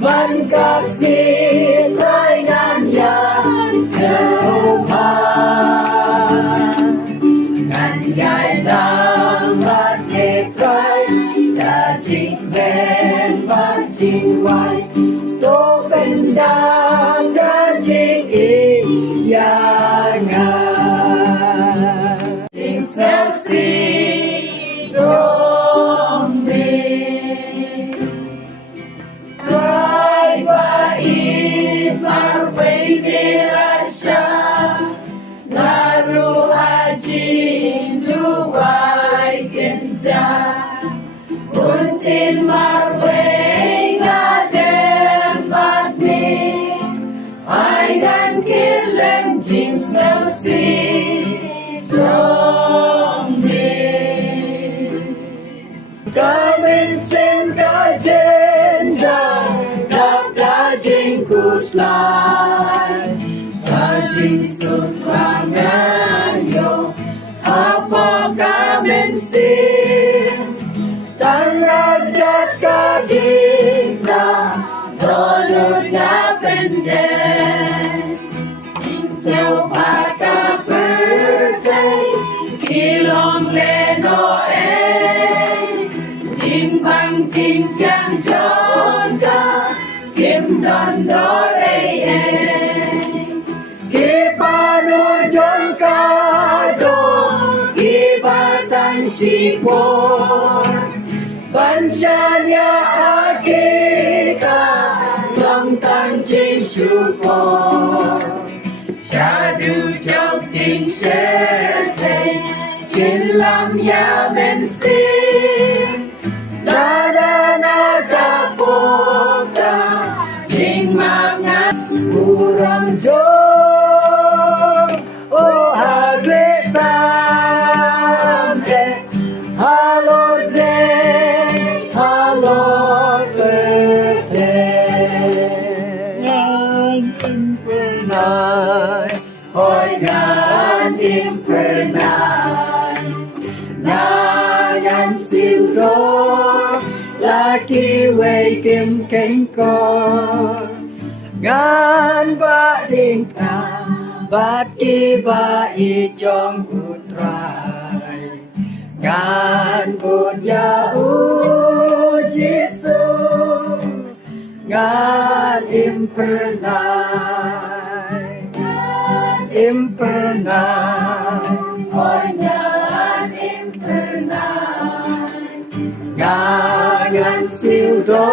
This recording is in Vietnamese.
man kasih dengan yang serupa ngan yai nam bát kê trai đã chính bên bát chính hoài tô bên đam đã chính ý ya nga chính sao si trong mình rai ba i mar bay birasha naru haji duwai genja Unsin marway ngadem badni ai dan kilem jing snow sea trong đi Kamin sim ka jenja dak da jing kuslan sa jing sut rangayo apa kamin sim Tan rajat kadina Dolut na pendek Jing snow pata birthday Kilong leno Jing bang jing jang jonda Kim don dore Kipanur jon kado Kibatan sipor Bansanya akika Long tan trên support Shadu chok tình sẽ thầy Kiến làm ya men sim Da da na ka pota Jing mak ngat Kurang jom Oh hagre tam Halo Lord birthday Ngan impernal Hoy ngan impernal Ngan siêu đô Laki way kim cánh co Ngan ba đình ca Bát ki ba i trong utrai Ngan Buddha Jesus Ngan impernal Hoy ngan impernal Ngan siêu đô